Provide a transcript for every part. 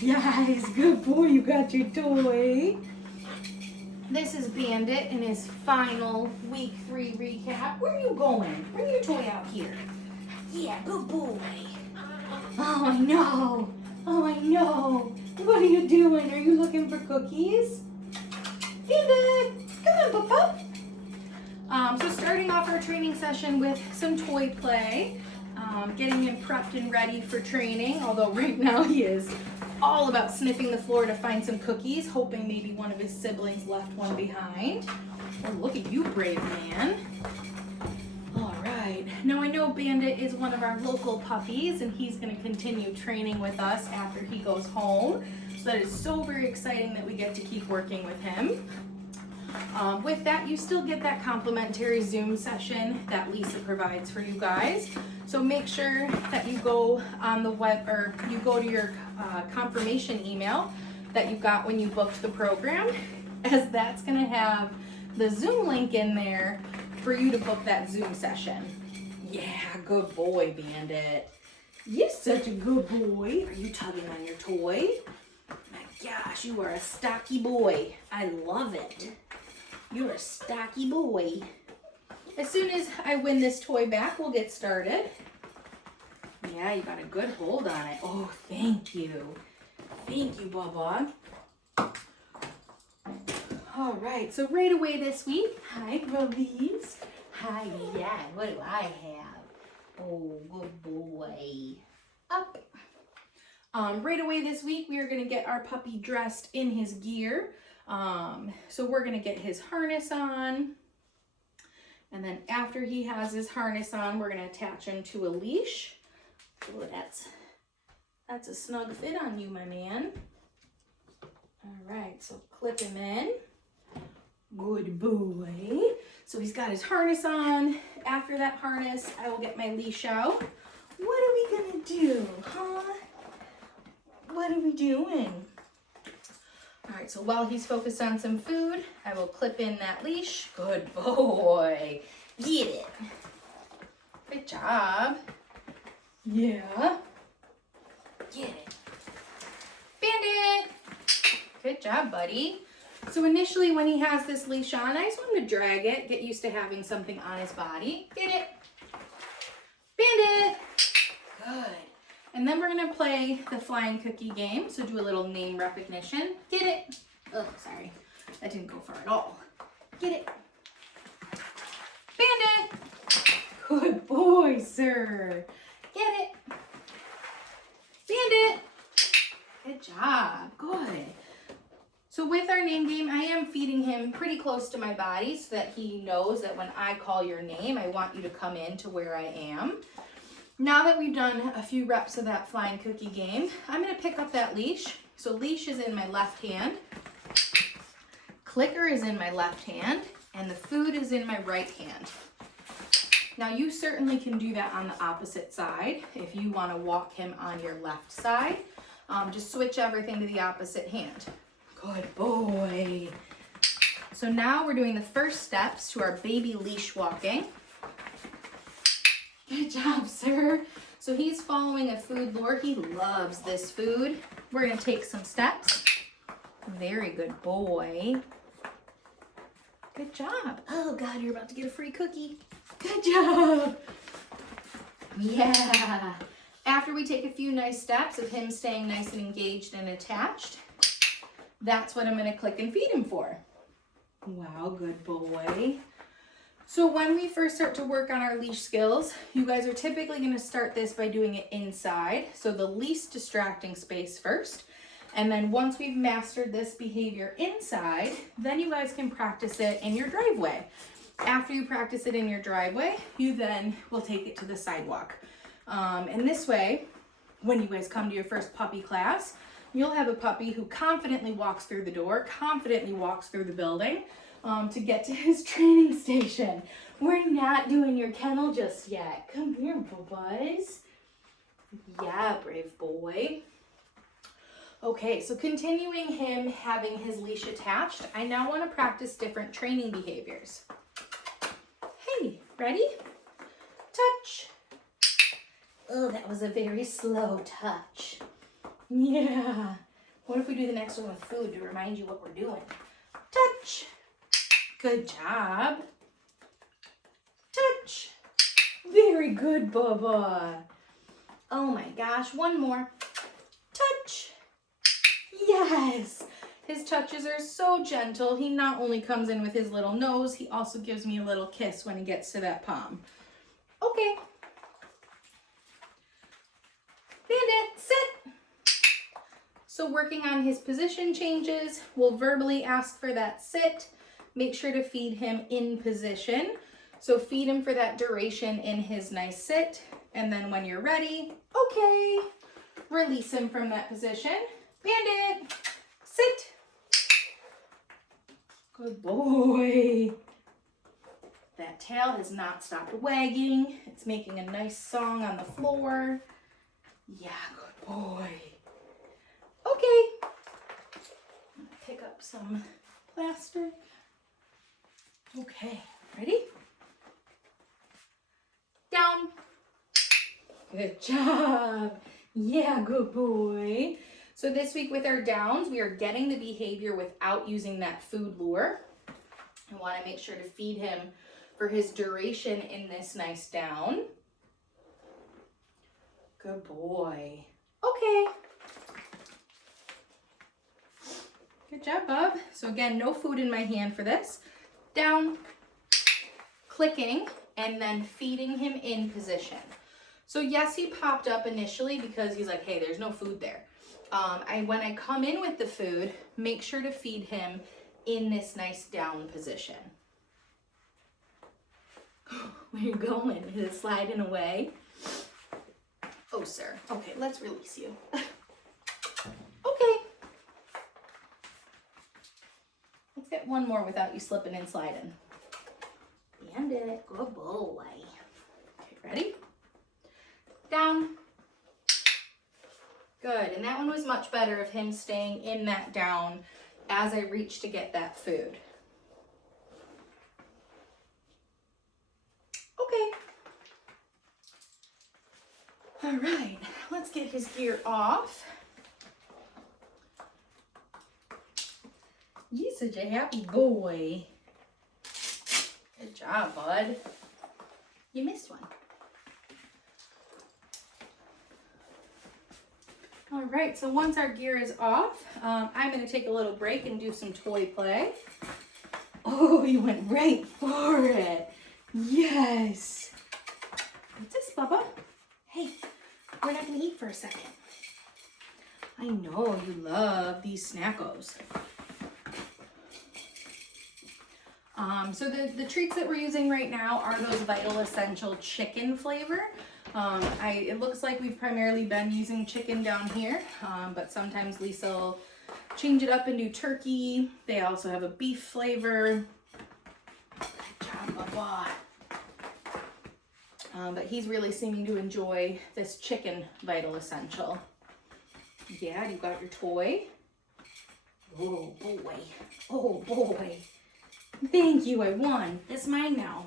Yes, good boy, you got your toy. This is Bandit in his final week 3 recap. Where are you going? Bring your toy out here. Yeah, good boy. Oh, I know. Oh, I know. What are you doing? Are you looking for cookies? Bandit, come on, Papa. So starting off our training session with some toy play, getting him prepped and ready for training, although right now he is all about sniffing the floor to find some cookies, hoping maybe one of his siblings left one behind. Oh, look at you, brave man. All right, now I know Bandit is one of our local puppies and he's gonna continue training with us after he goes home. So that is so very exciting that we get to keep working with him. With that, you still get that complimentary Zoom session that Lisa provides for you guys. So make sure that you go on the web, or you go to your confirmation email that you got when you booked the program, as that's gonna have the Zoom link in there for you to book that Zoom session. Yeah, good boy, Bandit. You're such a good boy. Are you tugging on your toy? My gosh, you are a stocky boy. I love it. You're a stocky boy. As soon as I win this toy back, we'll get started. Yeah, you got a good hold on it. Oh, thank you. Thank you, Bubba. All right, so right away this week, hi, Grubbies. Hi, yeah, what do I have? Oh, good boy. Up. Right away this week, we are gonna get our puppy dressed in his gear. So we're gonna get his harness on. And then after he has his harness on, we're gonna attach him to a leash. Oh, that's a snug fit on you, my man. All right, so clip him in. Good boy. So he's got his harness on. After that harness, I will get my leash out. What are we gonna do, huh? What are we doing? All right, so while he's focused on some food, I will clip in that leash. Good boy. Get it. Good job. Yeah. Get it. Bandit. Good job, buddy. So initially when he has this leash on, I just want him to drag it, get used to having something on his body. Get it. Bandit. Good. And then we're gonna play the flying cookie game. So do a little name recognition. Get it. Oh, sorry. That didn't go far at all. Get it. Bandit. Good boy, sir. Get it. Bandit. Good job. Good. So with our name game, I am feeding him pretty close to my body so that he knows that when I call your name, I want you to come in to where I am. Now that we've done a few reps of that flying cookie game, I'm gonna pick up that leash. So leash is in my left hand, clicker is in my left hand, and the food is in my right hand. Now you certainly can do that on the opposite side. If you wanna walk him on your left side, just switch everything to the opposite hand. Good boy. So now we're doing the first steps to our baby leash walking. Good job, sir. So he's following a food lure. He loves this food. We're gonna take some steps. Very good boy. Good job. Oh God, you're about to get a free cookie. Good job. Yeah. After we take a few nice steps of him staying nice and engaged and attached, that's what I'm gonna click and feed him for. Wow, good boy. So when we first start to work on our leash skills, you guys are typically gonna start this by doing it inside. So the least distracting space first. And then once we've mastered this behavior inside, then you guys can practice it in your driveway. After you practice it in your driveway, you then will take it to the sidewalk. And this way, when you guys come to your first puppy class, you'll have a puppy who confidently walks through the door, confidently walks through the building, to get to his training station. We're not doing your kennel just yet. Come here, bubbles. Yeah, brave boy. Okay, so continuing him having his leash attached, I now want to practice different training behaviors. Hey, ready? Touch. Oh, that was a very slow touch. Yeah. What if we do the next one with food to remind you what we're doing? Touch. Good job. Touch. Very good, Bubba. Oh my gosh, one more. Touch. Yes. His touches are so gentle. He not only comes in with his little nose, he also gives me a little kiss when he gets to that palm. Okay. Bandit, sit. So working on his position changes, we'll verbally ask for that sit. Make sure to feed him in position. So feed him for that duration in his nice sit. And then when you're ready, okay, release him from that position. Bandit, sit. Good boy. That tail has not stopped wagging. It's making a nice song on the floor. Yeah, good boy. Okay. Pick up some plastic. Okay, ready? Down. Good job. Yeah, good boy. So this week with our downs, we are getting the behavior without using that food lure. I want to make sure to feed him for his duration in this nice down. Good boy. Okay. Good job, Bub. So again, no food in my hand for this. Down, clicking, and then feeding him in position. So yes, he popped up initially because he's like, hey, there's no food there. When I come in with the food, make sure to feed him in this nice down position. Where you going? Is it sliding away? Oh, sir. Okay, let's release you. Okay. Let's get one more without you slipping and sliding. Bandit, good boy. Okay, ready? Down. Good, and that one was much better of him staying in that down as I reach to get that food. Okay. All right, let's get his gear off. You're such a happy boy. Good job, bud. You missed one. All right, so once our gear is off, I'm going to take a little break and do some toy play. Oh, you went right for it. Yes. What's this, Bubba? Hey, we're not going to eat for a second. I know you love these snackos. So the treats that we're using right now are those Vital Essential chicken flavor. It looks like we've primarily been using chicken down here, but sometimes Lisa will change it up and do turkey. They also have a beef flavor. Good job, Bubba. But he's really seeming to enjoy this chicken Vital Essential. Yeah, you got your toy. Oh boy, oh boy. Thank you, I won. It's mine now.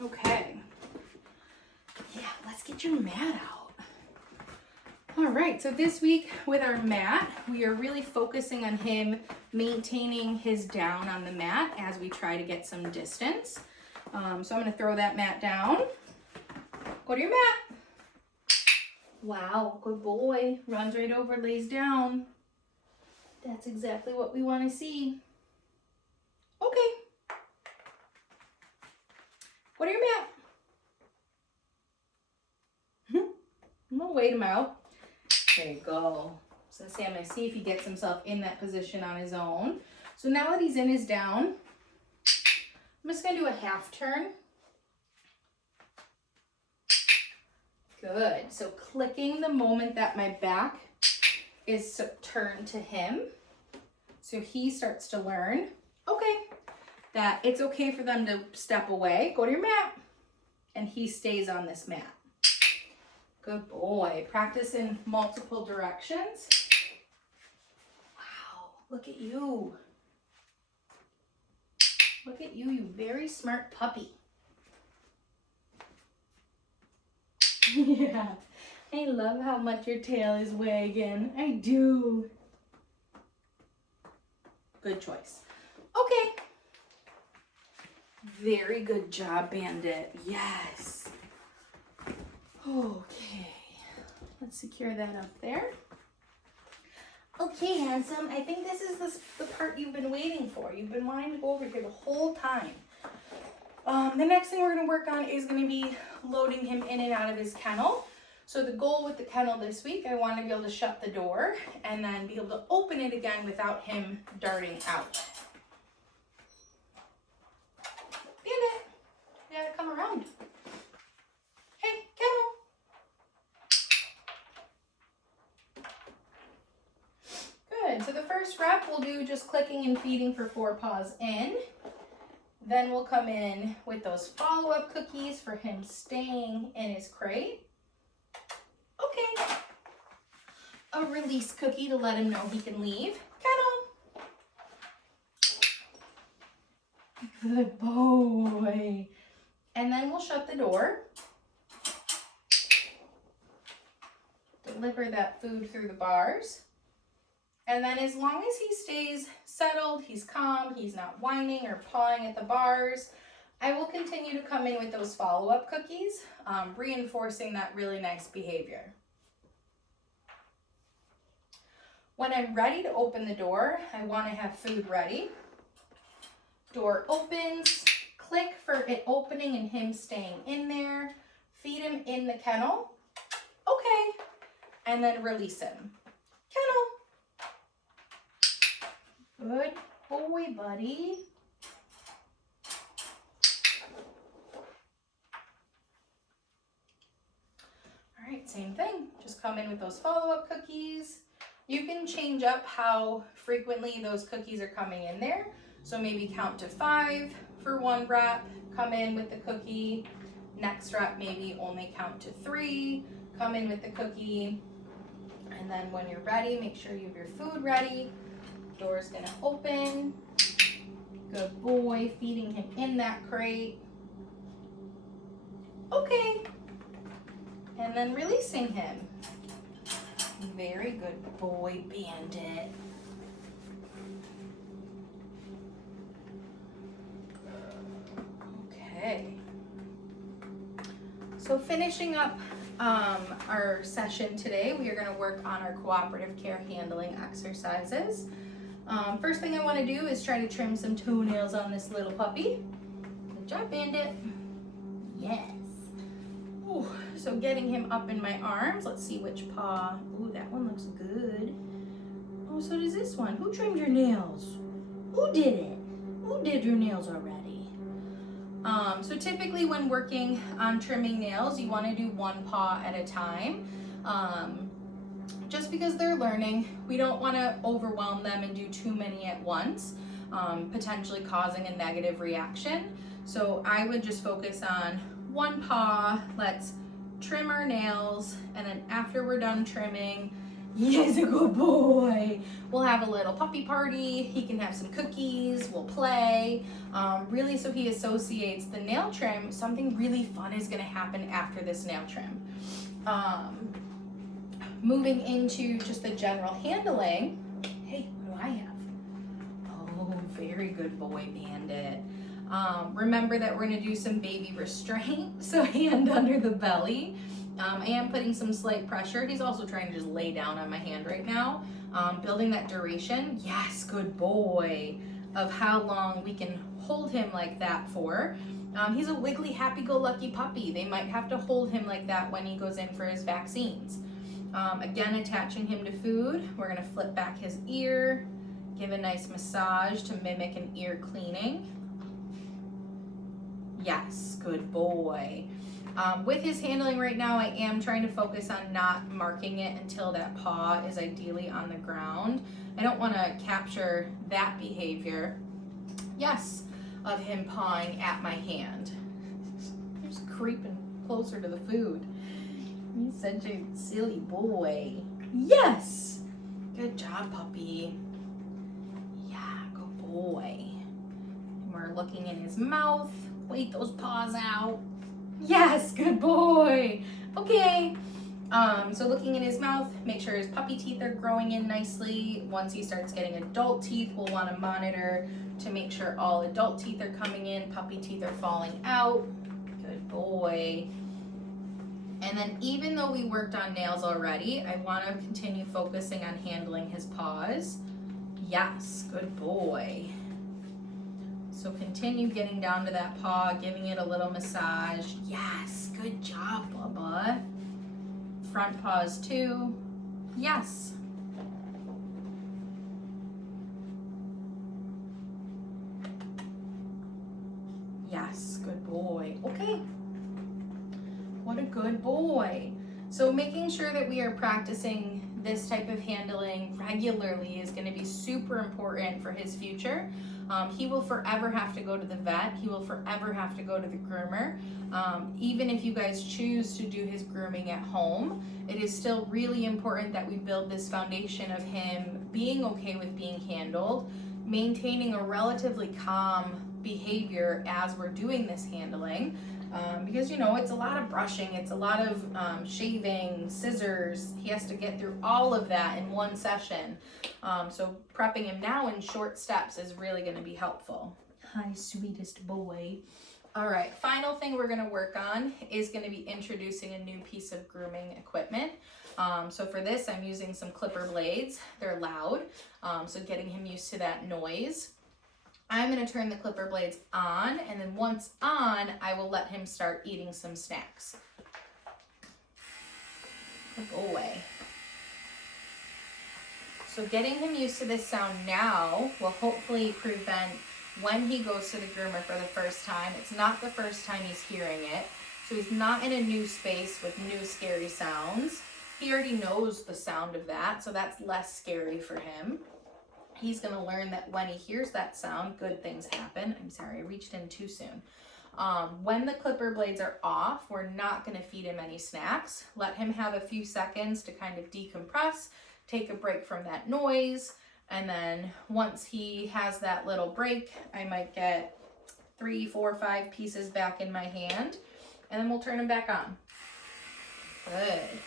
Okay. Yeah, let's get your mat out. All right, so this week with our mat, we are really focusing on him maintaining his down on the mat as we try to get some distance. So I'm gonna throw that mat down. Go to your mat. Wow, good boy. Runs right over, lays down. That's exactly what we wanna see. Okay. Go to your mat. I'm gonna wait him out. There you go. So I'm gonna see if he gets himself in that position on his own. So now that he's in his down, I'm just gonna do a half turn. Good. So clicking the moment that my back is turned to him. So he starts to learn, okay, that it's okay for them to step away. Go to your mat. And he stays on this mat. Good boy. Practice in multiple directions. Wow, look at you. Look at you, you very smart puppy. Yeah, I love how much your tail is wagging. I do. Good choice. Okay. Very good job, Bandit. Yes. Okay. Let's secure that up there. Okay, handsome. I think this is the part you've been waiting for. You've been wanting to go over here the whole time. The next thing we're going to work on is going to be loading him in and out of his kennel. So the goal with the kennel this week, I want to be able to shut the door and then be able to open it again without him darting out. Bandit, you gotta come around. Hey, kennel. Good, so the first rep we'll do just clicking and feeding for 4 paws in. Then we'll come in with those follow-up cookies for him staying in his crate. Okay. A release cookie to let him know he can leave. Kennel. Good boy. And then we'll shut the door. Deliver that food through the bars. And then as long as he stays settled, he's calm, he's not whining or pawing at the bars, I will continue to come in with those follow-up cookies, reinforcing that really nice behavior. When I'm ready to open the door, I want to have food ready. Door opens, click for it opening and him staying in there. Feed him in the kennel. Okay. And then release him. Kennel. Good boy, buddy. All right, same thing. Just come in with those follow-up cookies. You can change up how frequently those cookies are coming in there. So maybe count to 5 for 1 rep, come in with the cookie. Next rep, maybe only count to 3, come in with the cookie. And then when you're ready, make sure you have your food ready. Door's gonna open. Good boy, feeding him in that crate. Okay. And then releasing him. Very good boy, Bandit. Okay. So finishing up our session today, we are going to work on our cooperative care handling exercises. First thing I want to do is try to trim some toenails on this little puppy. Good job, Bandit. Yes. Ooh, so getting him up in my arms. Let's see which paw. Ooh, that one looks good. Oh, so does this one. Who trimmed your nails? Who did it? Who did your nails already? So typically when working on trimming nails, you want to do 1 paw at a time. Just because they're learning, we don't want to overwhelm them and do too many at once, potentially causing a negative reaction. So I would just focus on 1 paw. Let's trim our nails, and then after we're done trimming, he's a good boy. We'll have a little puppy party. He can have some cookies. We'll play. Really, so he associates the nail trim. Something really fun is going to happen after this nail trim. Moving into just the general handling. Hey, what do I have? Oh, very good boy, Bandit. Remember that we're going to do some baby restraint. So hand under the belly. I am putting some slight pressure. He's also trying to just lay down on my hand right now. Building that duration. Yes, good boy. Of how long we can hold him like that for. He's a wiggly, happy-go-lucky puppy. They might have to hold him like that when he goes in for his vaccines. Again, attaching him to food. We're going to flip back his ear. Give a nice massage to mimic an ear cleaning. Yes, good boy. With his handling right now, I am trying to focus on not marking it until that paw is ideally on the ground. I don't want to capture that behavior. Yes, of him pawing at my hand. He's creeping closer to the food. He's such a silly boy. Yes! Good job, puppy. Yeah, good boy. And we're looking in his mouth. Wait those paws out. Yes, good boy. Okay, So looking in his mouth, make sure his puppy teeth are growing in nicely. Once he starts getting adult teeth, we'll want to monitor to make sure all adult teeth are coming in, puppy teeth are falling out. Good boy. And then even though we worked on nails already, I want to continue focusing on handling his paws. Yes, good boy. So continue getting down to that paw, giving it a little massage. Yes, good job, Bubba. Front paws too. Yes. Yes, good boy. Okay. What a good boy. So making sure that we are practicing this type of handling regularly is going to be super important for his future. He will forever have to go to the vet. He will forever have to go to the groomer. Even if you guys choose to do his grooming at home, it is still really important that we build this foundation of him being okay with being handled, maintaining a relatively calm behavior as we're doing this handling. Because, you know, it's a lot of brushing, it's a lot of shaving, scissors. He has to get through all of that in one session. So prepping him now in short steps is really going to be helpful. Hi, sweetest boy. All right, final thing we're going to work on is going to be introducing a new piece of grooming equipment. So for this, I'm using some clipper blades. They're loud, so getting him used to that noise. I'm going to turn the clipper blades on, and then once on, I will let him start eating some snacks. Good boy. So getting him used to this sound now will hopefully prevent when he goes to the groomer for the first time. It's not the first time he's hearing it, so he's not in a new space with new scary sounds. He already knows the sound of that, so that's less scary for him. He's going to learn that when he hears that sound, good things happen. I'm sorry, I reached in too soon. When the clipper blades are off, we're not going to feed him any snacks. Let him have a few seconds to kind of decompress, take a break from that noise, and then once he has that little break, I might get 3, 4, 5 pieces back in my hand, and then we'll turn him back on. Good.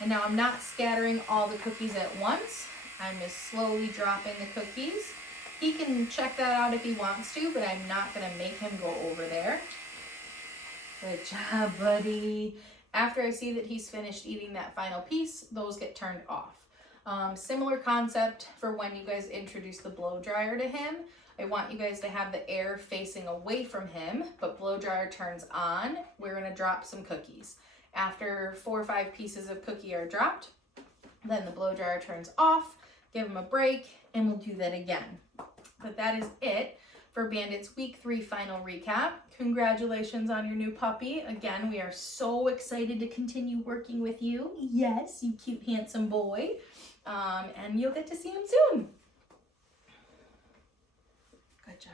And now I'm not scattering all the cookies at once. I'm just slowly dropping the cookies. He can check that out if he wants to, but I'm not going to make him go over there. Good job, buddy. After I see that he's finished eating that final piece, those get turned off. Similar concept for when you guys introduce the blow dryer to him. I want you guys to have the air facing away from him, but blow dryer turns on. We're going to drop some cookies. After 4 or 5 pieces of cookie are dropped, then the blow dryer turns off. Give him a break, and we'll do that again. But that is it for Bandit's week 3 final recap. Congratulations on your new puppy. Again, we are so excited to continue working with you. Yes, you cute, handsome boy. And you'll get to see him soon. Good job.